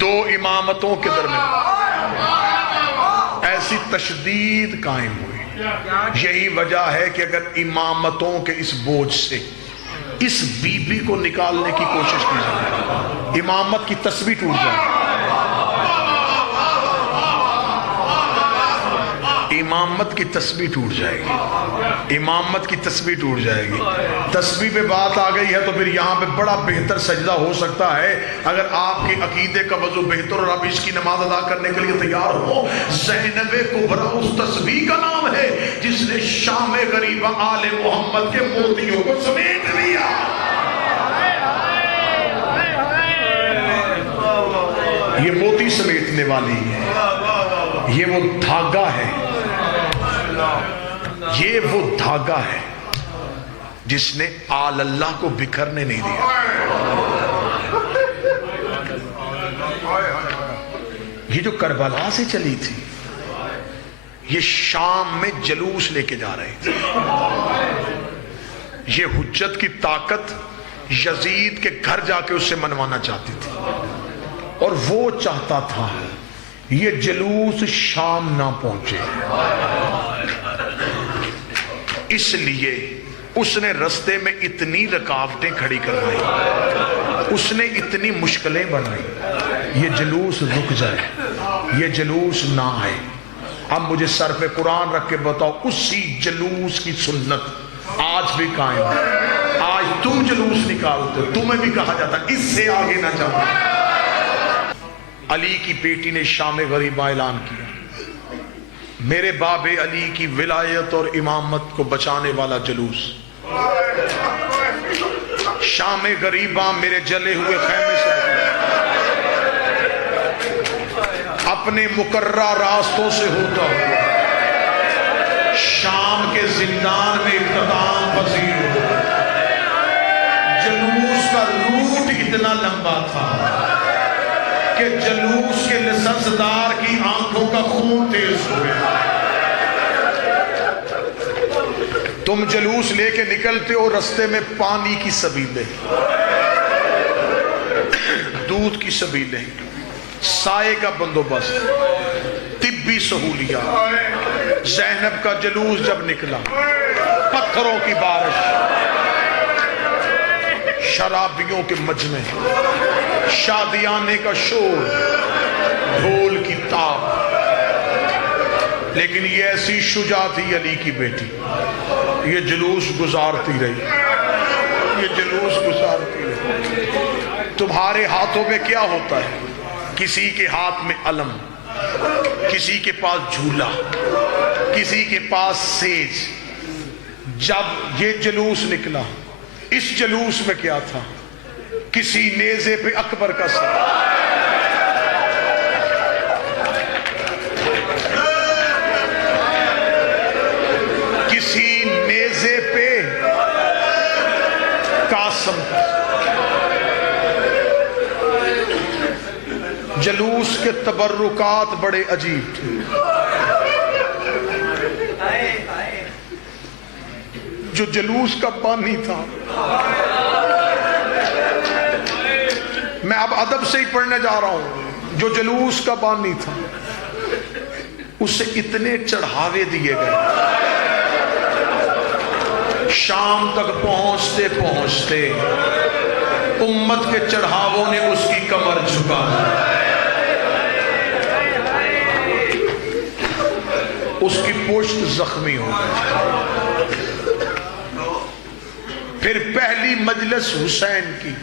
دو امامتوں کے درمیان ایسی تشدید قائم ہوئی. یہی وجہ ہے کہ اگر امامتوں کے اس بوجھ سے اس بی بی کو نکالنے کی کوشش کی جائے، امامت کی تسبیح ٹوٹ جائے، امامت کی تسبیح ٹوٹ جائے گی، امامت کی تسبیح ٹوٹ جائے گی. تسبیح پہ بات آ گئی ہے تو پھر یہاں پہ بڑا بہتر سجدہ ہو سکتا ہے اگر آپ کے عقیدے کا وضو بہتر اور آپ اس کی نماز ادا کرنے کے لیے تیار ہو. زینب کبریٰ اس تسبیح کا نام ہے جس نے شام غریبہ آل محمد کے موتیوں کو سمیٹ لیا. یہ موتی سمیٹنے والی ہے، یہ وہ دھاگا ہے، یہ وہ دھاگا ہے جس نے آل اللہ کو بکھرنے نہیں دیا. یہ جو کربلا سے چلی تھی، یہ شام میں جلوس لے کے جا رہی تھی. یہ حجت کی طاقت یزید کے گھر جا کے اس سے منوانا چاہتی تھی، اور وہ چاہتا تھا یہ جلوس شام نہ پہنچے. اس لیے اس نے رستے میں اتنی رکاوٹیں کھڑی کروائی، اس نے اتنی مشکلیں بنائی، یہ جلوس رک جائے، یہ جلوس نہ آئے. اب مجھے سر پہ قرآن رکھ کے بتاؤ، اسی جلوس کی سنت آج بھی قائم ہے. آج تم جلوس نکالتے ہو، تمہیں بھی کہا جاتا اس سے آگے نہ جاؤ. علی کی بیٹی نے شام غریبہ اعلان کیا، میرے باب علی کی ولایت اور امامت کو بچانے والا جلوس. شام غریبہ میرے جلے ہوئے خیمے سے اپنے مقررہ راستوں سے ہوتا ہوا شام کے زندان میں اختتام پذیر ہوا. جلوس کا روٹ اتنا لمبا تھا کہ جلوس کے لسنسدار کی آنکھوں کا خون تیز ہو گیا. تم جلوس لے کے نکلتے ہو، رستے میں پانی کی سبیلیں، دودھ کی سبیلیں، سائے کا بندوبست، طبی سہولیات. زینب کا جلوس جب نکلا، پتھروں کی بارش، شرابیوں کے مجمع، شادیانے کا شور، ڈھول کی تاب. لیکن یہ ایسی شجاع تھی علی کی بیٹی، یہ جلوس گزارتی رہی، یہ جلوس گزارتی رہی. تمہارے ہاتھوں میں کیا ہوتا ہے؟ کسی کے ہاتھ میں علم، کسی کے پاس جھولا، کسی کے پاس سیج. جب یہ جلوس نکلا، اس جلوس میں کیا تھا؟ کسی نیزے پہ اکبر کا سر، کسی نیزے پہ قاسم. جلوس کے تبرکات بڑے عجیب تھے. جو جلوس کا بانی تھا، میں اب ادب سے ہی پڑھنے جا رہا ہوں، جو جلوس کا بانی تھا اسے اتنے چڑھاوے دیے گئے، شام تک پہنچتے پہنچتے امت کے چڑھاووں نے اس کی کمر جھکا دی. اس کی پشت زخمی ہو گئی. پھر پہلی مجلس حسین کی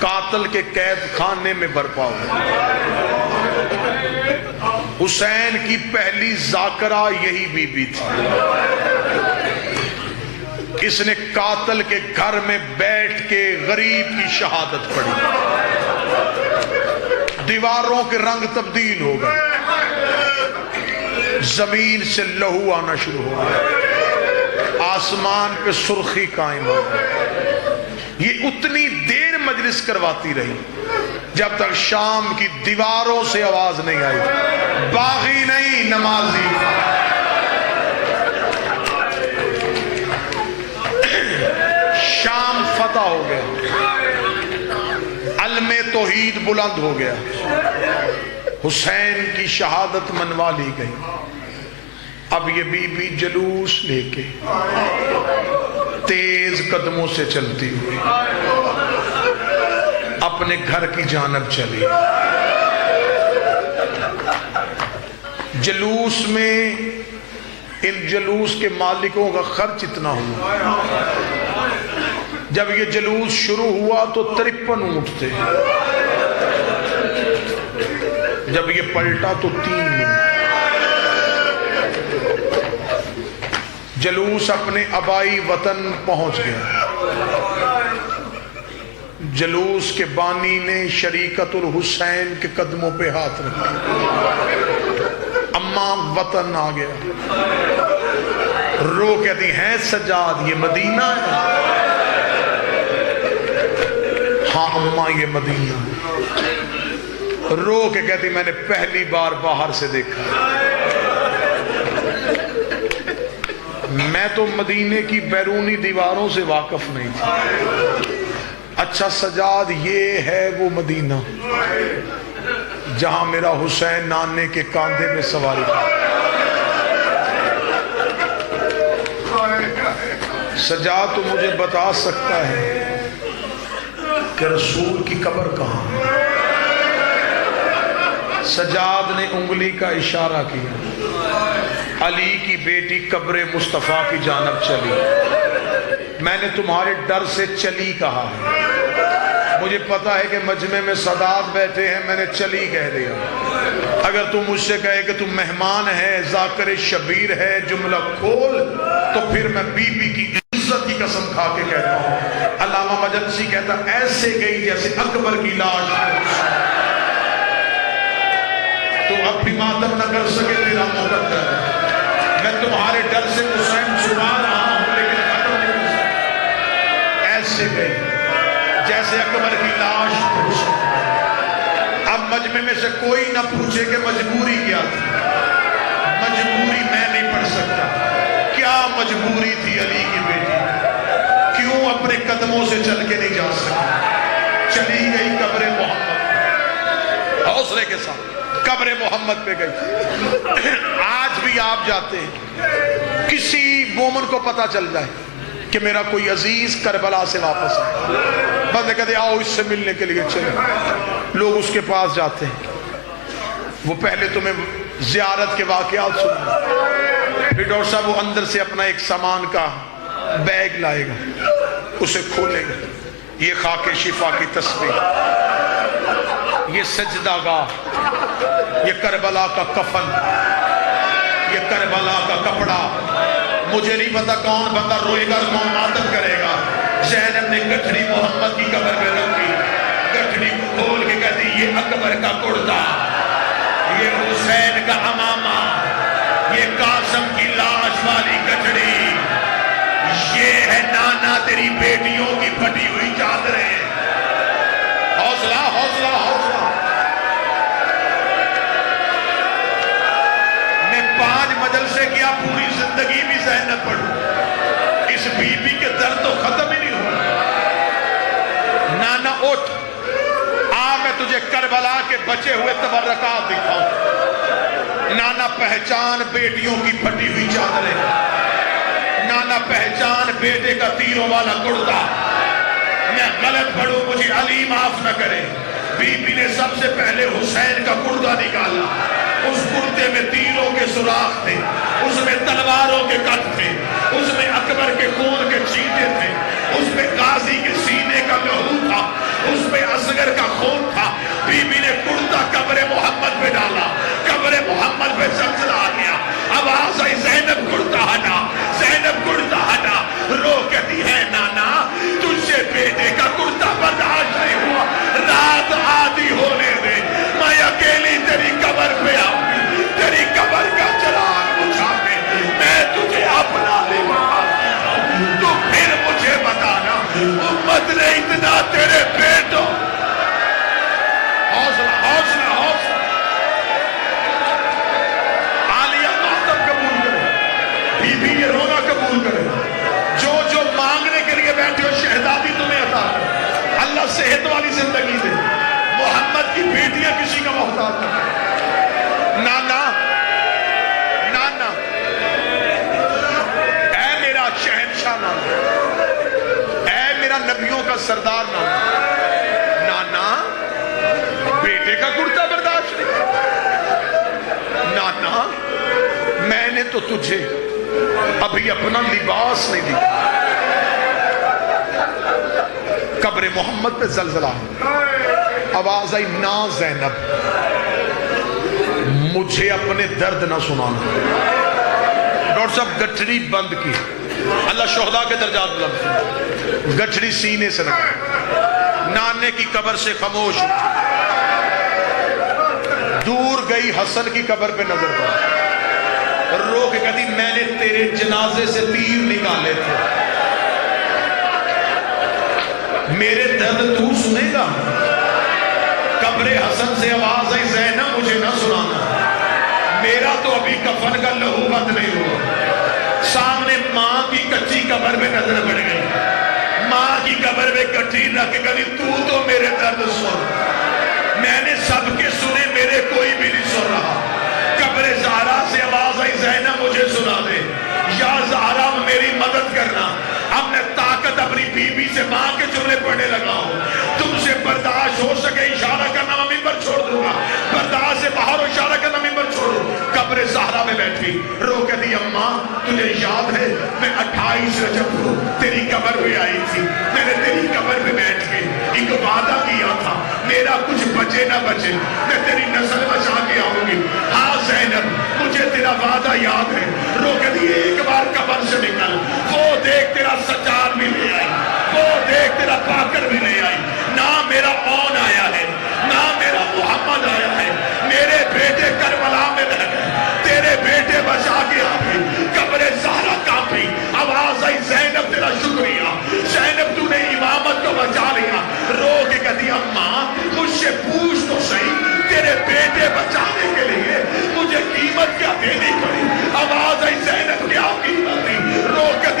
قاتل کے قید خانے میں برپا ہوئی. حسین کی پہلی ذاکرہ یہی بی بی تھی. اس نے قاتل کے گھر میں بیٹھ کے غریب کی شہادت پڑھی. دیواروں کے رنگ تبدیل ہو گئے، زمین سے لہو آنا شروع ہو گیا، آسمان پہ سرخی قائم ہو گئی. یہ اتنی دیر مجلس کرواتی رہی جب تک شام کی دیواروں سے آواز نہیں آئی، باغی نہیں نمازی. شام فتح ہو گیا، علم توحید امید بلند ہو گیا، حسین کی شہادت منوا لی گئی۔ اب یہ بی بی جلوس لے کے تیز قدموں سے چلتی ہوئی اپنے گھر کی جانب چلی۔ جلوس میں ان جلوس کے مالکوں کا خرچ اتنا ہوا، جب یہ جلوس شروع ہوا تو 53 اونٹ تھے، جب یہ پلٹا تو 3 اونٹ۔ جلوس اپنے آبائی وطن پہنچ گیا۔ جلوس کے بانی نے شریکت الحسین کے قدموں پہ ہاتھ رکھا، اماں وطن آ گیا۔ رو کہتی ہیں سجاد یہ مدینہ ہے؟ ہاں اماں یہ مدینہ ہے۔ رو کے کہتی میں نے پہلی بار باہر سے دیکھا، میں تو مدینے کی بیرونی دیواروں سے واقف نہیں تھی۔ اچھا سجاد یہ ہے وہ مدینہ جہاں میرا حسین نانے کے کاندھے میں سواری تھا۔ سجاد تو مجھے بتا سکتا ہے کہ رسول کی قبر کہاں ہے؟ سجاد نے انگلی کا اشارہ کیا، علی کی بیٹی قبر مصطفیٰ کی جانب چلی۔ میں نے تمہارے ڈر سے چلی کہا ہے، مجھے پتا ہے کہ مجمع میں سادات بیٹھے ہیں، میں نے چلی کہہ دیا۔ اگر تم مجھ سے کہے کہ تم مہمان ہے، ذاکر شبیر ہے، جملہ کھول، تو پھر میں بی بی کی عزت کی قسم کھا کے کہتا ہوں۔ علامہ مجلسی کہتا ایسے گئی جیسے اکبر کی لاش، تو اب بھی ماتم نہ کر سکے تیرا مقدر ہے۔ میں تمہارے ڈر سے حسین چھپا رہا ہوں لیکن ختم نہیں کر سکتا۔ ایسے گئی جیسے اکبر کی لاش پوچھ۔ اب مجمع میں سے کوئی نہ پوچھے کہ مجبوری کیا تھی۔ مجبوری میں نہیں پڑھ سکتا۔ کیا مجبوری تھی علی کی بیٹی؟ کیوں اپنے قدموں سے چل کے نہیں جا سکتی؟ چلی گئی قبر محمد، حوصلے کے ساتھ قبر محمد پہ گئی۔ آج بھی آپ جاتے ہیں، کسی مومن کو پتا چل جائے کہ میرا کوئی عزیز کربلا سے واپس آئے، بندے کہتے آؤ اس سے ملنے کے لیے چلے، لوگ اس کے پاس جاتے ہیں، وہ پہلے تمہیں زیارت کے واقعات سنیں، پھر ڈاکٹر صاحب وہ اندر سے اپنا ایک سامان کا بیگ لائے گا، اسے کھولے گا، یہ خاک شفا کی تسبیح، یہ سجدہ گاہ، یہ کربلا کا کفن، یہ کربلا کا کپڑا، مجھے نہیں پتا کون بندہ روئے گا کون ماتم کرے گا۔ زینب نے گٹھڑی محمد کی قبر پہ رکھی، گٹھڑی کھول کے کہتی یہ اکبر کا کرتا، یہ حسین کا امامہ، یہ قاسم کی لاش والی گٹھڑی، یہ ہے نانا تیری بیٹیوں کی پھٹی ہوئی چادریں۔ حوصلہ حوصلہ حوصلہ۔ میں 5 مجلسے کیا پوری زندگی بھی زینب پڑھوں، اس بی بی کے درد تو ختم ہی نہیں ہوا۔ نانا اٹھ، آ میں تجھے کربلا کے بچے ہوئے تبرکات دکھاؤں۔ نانا پہچان بیٹیوں کی پھٹی ہوئی چادریں، نانا پہچان بیٹے کا تیروں والا کرتا۔ میں غلط پڑھوں مجھے علی معاف نہ کرے۔ بی بی نے سب سے پہلے حسین کا کرتا نکالا، اس کرتے میں تیروں کے سوراخ تھے، اس میں تلواروں کے کٹ تھے، اس میں اکبر کے خون کے چیٹے تھے، اس میں غازی کے سینے کا لہو تھا، اس میں اصغر کا خون تھا۔ بی بی نے کرتا قبر محمد پہ ڈالا، قبر محمد پہ زلزلہ آ گیا، آواز آئی زینب کرتا ہٹا، زینب کرتا ہٹا۔ رو کہتی ہے نانا تجھ سے بیٹے کا کرتا برداشت نہیں ہوا، رات آدھی ہونے دے، میں اکیلی تیری قبر پہ آؤں گی، تیری قبر کا چراغ بجھا دے، میں تجھے اپنا لے آؤں، تو پھر مجھے بتانا امت نے اتنا تیرے بیٹوں۔ حوصلہ حوصلہ حوصلہ۔ عالیہ ماتم قبول کرے، بی بی یہ رونا قبول کرے، جو مانگنے کے لیے بیٹھے ہو شہزادی تمہیں عطا کرے، اللہ صحت والی زندگی دے، محمد سودا کر نانا نانا اے میرا شہنشاہ نانا، اے میرا نبیوں کا سردار نانا، نانا بیٹے کا کرتا برداشت نہیں، نانا میں نے تو تجھے ابھی اپنا لباس نہیں دیا۔ قبر محمد پہ زلزلہ، آواز آئی نا زینب مجھے اپنے درد نہ سنانا۔ ڈاکٹر صاحب گٹھڑی بند کی، اللہ شہداء کے درجات بلند، گٹھڑی سینے سے لگا، نانے کی قبر سے خاموش، دور گئی حسن کی قبر پہ نظر پڑا، رو کے کہتی میں نے تیرے جنازے سے تیر نکالے تھے، میرے درد تو سنے گا؟ قبر حسن سے آواز آئی زینب مجھے نہ سنانا، میرا تو ابھی کفن کا لہو بند نہیں ہوا۔ سامنے ماں کی کچی قبر میں نظر پڑ گئی، ماں کی قبر میں کٹی رکھ کے کہتی تو میرے درد سن، میں نے سب کے سنے میرے کوئی بھی نہیں سن رہا۔ قبر زہرا سے آواز آئی زینب مجھے سنا دے، یا زہرا میری مدد کرنا، اب میں طاقت اپنی بی بی سے ماں کے جملے پڑھنے لگا ہوں، تم سے برداشت ہو سکے اشارہ کرنا میں ممبر چھوڑ دوں گا، برداشت سے باہر اشارہ کرنا ممبر چھوڑوں۔ قبر زہرا میں بیٹھی رو کے دی اماں تجھے یاد ہے میں 28 رجب کو تیری قبر پہ آئی تھی، میں نے تیری قبر پہ بیٹھ کے ایک وعدہ کیا تھا میرا کچھ بچے نہ بچے میں تیری نسل بچا کے آؤں گی۔ ہاں زینب مجھے تیرا وعدہ یاد ہے، رو کے دی ایک بار قبر سے نکل، وہ دیکھ تیرا سجاد بھی لے آئی، وہ دیکھ تیرا پاکر بھی لے آئی، نہ میرا اون آیا ہے نہ میرا محمد آیا ہے، میرے بیٹے کربلا میں رہ گئے، تیرے بیٹے بچا کے آ گئے۔ قبر زہرا کانپی، آواز آئی زینب تیرا شکریہ، زینب تو نے امامت کو بچا لیا، رو کے کہتی اماں مجھ سے پوچھ تو صحیح تیرے بیٹے بچانے کے لیے مجھے قیمت کیا دینی پڑی؟ آواز آئی زینب کیا قیمت دی؟ رو کے